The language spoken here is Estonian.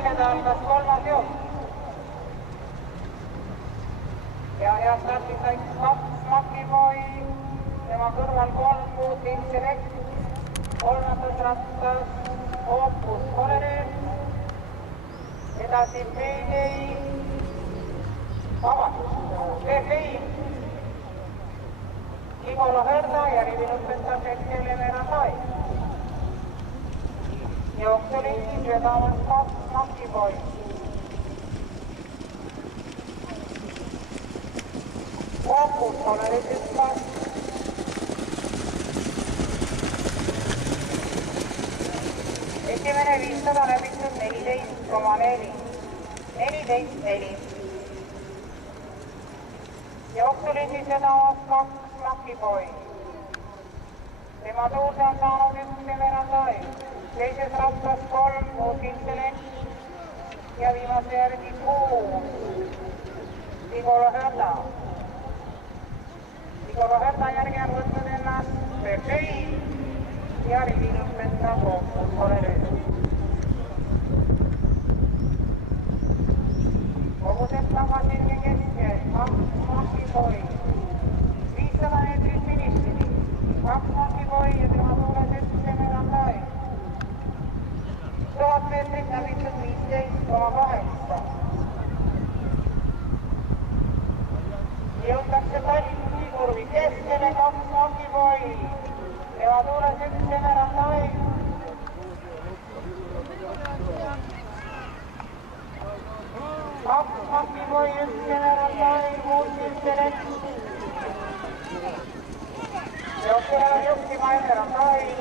kulgeda algas kolmas jook. ja startis sai 2 Makiboi, tema kõrval 3 muud Intellekt, kolmandas rattas Opus Kolereer, edasi PFI, Igor Herda ja rivilõpetab hetkel Everandai. Jooksulindis vedamas 2 Makiboi. Opus Kolereer hüppas. Esimene 500 läbitud 14,4. 14,4. Jooksulindis vedamas 2 Makiboi. Tema tuurde on saanud 1 Everandai. Teises rattas 3 muud Intellekt ja viimase järgi 6 Igor Herda. Igor Herda järgi on võtnud ennast PFI ja rivilõpetab Opus Kolereer. Kogused tagasilge keskel 2 Makiboi. 500 meetrit finišini. 2 Makiboi ja tema tuules 1 Everandai. 1000 meetrit läbitud 15,8. Jõutakse Tallinni kurvi keskele 2 Makiboi. Tema tuules 1 Everandai. 2 Makiboi, 1 Everandai, muud Intellekt. Jooksul juhtima Everandai.